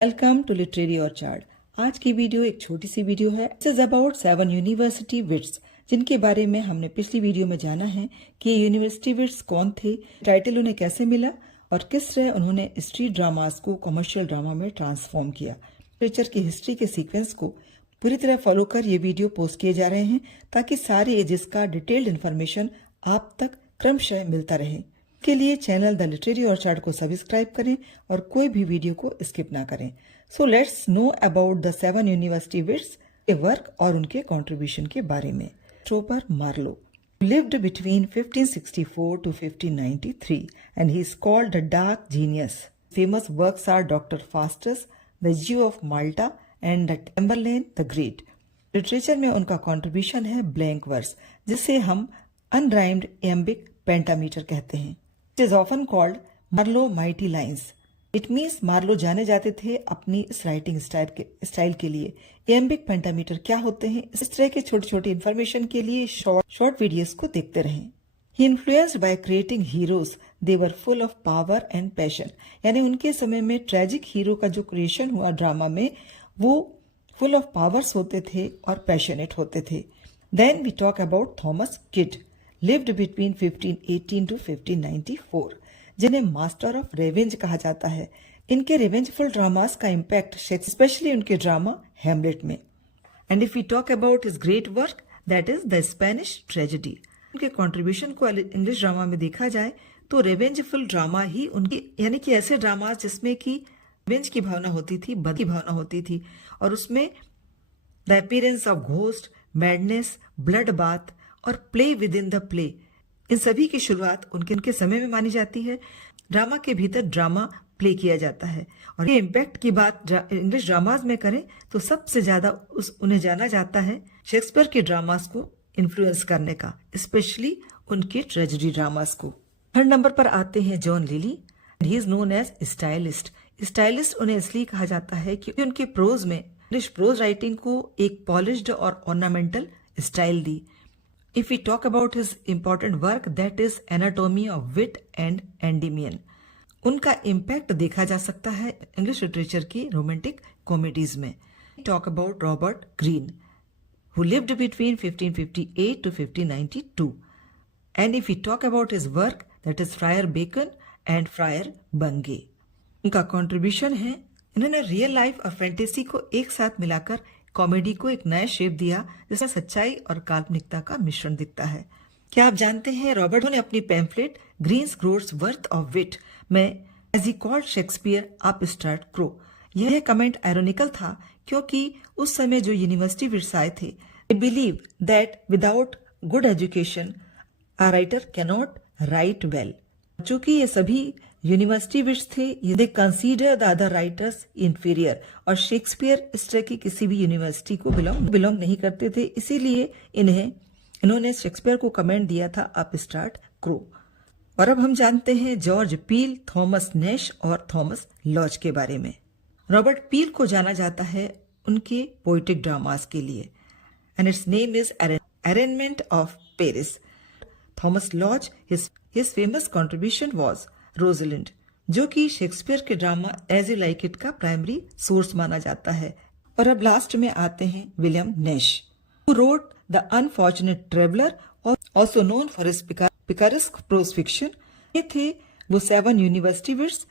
Welcome to literary orchard. आज की video एक छोटी सी वीडियो है। It is about 7 university wits, जिनके बारे में हमने पिछली वीडियो में जाना है कि यूनिवर्सिटी विट्स कौन थे, टाइटल उन्हें कैसे मिला और किस तरह उन्होंने स्ट्रीट ड्रामास को कमर्शियल ड्रामा में ट्रांसफॉर्म किया। लिटरेचर की हिस्ट्री के सीक्वेंस को पूरी तरह फॉलो कर ये वीडियो पोस्ट किए जा रहे हैं ताकि सारे एजेस का डिटेल्ड इन्फॉर्मेशन आप तक क्रमशः मिलता रहे। के लिए चैनल द लिटरेरी ऑर्चार्ड को सब्सक्राइब करें और कोई भी वीडियो को स्किप ना करें। So let's know about the 7 university wits के वर्क और उनके कंट्रीब्यूशन के बारे में। Christopher Marlowe lived between 1564 to 1593 and he is called a dark genius. Famous works are Dr. Faustus, The Jew of Malta and Tamburlaine the Great. Literature में उनका contribution है blank verse, जिसे हम अनराइम्ड एम्बिक पेंटामीटर कहते हैं। It is often called Marlowe mighty lines. It means Marlowe जाने जाते थे अपनी इस राइटिंग स्टाइल के लिए। एम्बिक पेंटामीटर क्या होते हैं, इस तरह के छोटे छोटे इन्फॉर्मेशन के लिए शॉर्ट वीडियोस को देखते रहें। He influenced by creating heroes, they were full of power and passion. यानी उनके समय में ट्रेजिक हीरो का जो क्रिएशन हुआ ड्रामा में, वो फुल ऑफ पावर्स होते थे और पैशनेट होते थे। Then we talk about Thomas Kyd, lived between 1518 to 1594, जिन्हें मास्टर ऑफ रेवेंज कहा जाता है। इनके रेवेंजफुल ड्रामास का इम्पैक्ट स्पेशली उनके ड्रामा हेमलेट में। And if we talk about his great work, that is the Spanish tragedy. उनके contribution को इंग्लिश ड्रामा में देखा जाए तो रेवेंजफुल ड्रामा ही उनकी, यानी कि ऐसे ड्रामास जिसमें कि रेवेंज की भावना होती थी, बद की भावना होती थी, और उसमें the appearance of ghost, madness, blood bath और play within the play, इन सभी की शुरुआत उनके समय में मानी जाती है। ड्रामा के भीतर ड्रामा प्ले किया जाता है। और ये इम्पैक्ट की बात इंग्लिश ड्रामाज में करें तो सबसे ज्यादा उन्हें जाना जाता है शेक्सपियर के ड्रामास को इन्फ्लुएंस करने का, स्पेशली उनके ट्रेजेडी ड्रामास को। थर्ड नंबर पर आते हैं John Lyly. He is known as stylist. Stylist उन्हें इसलिए कहा जाता है कि उनके प्रोज में, इंग्लिश प्रोज राइटिंग को एक पॉलिश्ड और ornamental style the. If we talk about his important work, that is Anatomy of Wit and Endymion, उनका इम्पैक्ट देखा जा सकता है इंग्लिश लिटरेचर की रोमांटिक कॉमेडीज में। Talk about Robert Greene, who lived between 1558 to 1592, and if we talk about his work, that is Friar Bacon and Friar Bungay, उनका contribution है, इन्होंने रियल लाइफ और फैंटेसी को एक साथ मिलाकर कॉमेडी को एक नया शेप दिया, जिसमें सच्चाई और काल्पनिकता का मिश्रण दिखता है। क्या आप जानते हैं रॉबर्ट ने अपनी pamphlet Greene's groats worth of wit में as he called Shakespeare upstart crow, यह कमेंट आयरोनिकल था क्योंकि उस समय जो यूनिवर्सिटी विट्स आए थे, they believe that without good education a writer cannot write well. चूंकि ये सभी यूनिवर्सिटी विट्स थे, they consider the other writers inferior, और शेक्सपियर इस तरह की किसी भी यूनिवर्सिटी को बिलोंग नहीं करते थे, इसीलिए इन्होंने शेक्सपियर को कमेंट दिया था अप स्टार्ट क्रो। और अब हम जानते हैं जॉर्ज पील, थॉमस नैश और थॉमस लॉज के बारे में। रॉबर्ट पील को जाना जाता है उनके पोइटिक ड्रामास के लिए, and its name is arrangement of Paris. Thomas Lodge, his famous contribution was Rosalind, जो कि शेक्सपियर के drama as you like it का प्राइमरी सोर्स माना जाता है। और अब लास्ट में आते हैं William Nashe, who wrote the unfortunate traveller, also known for his picaresque prose fiction. ये थे वो 7 यूनिवर्सिटी विट्स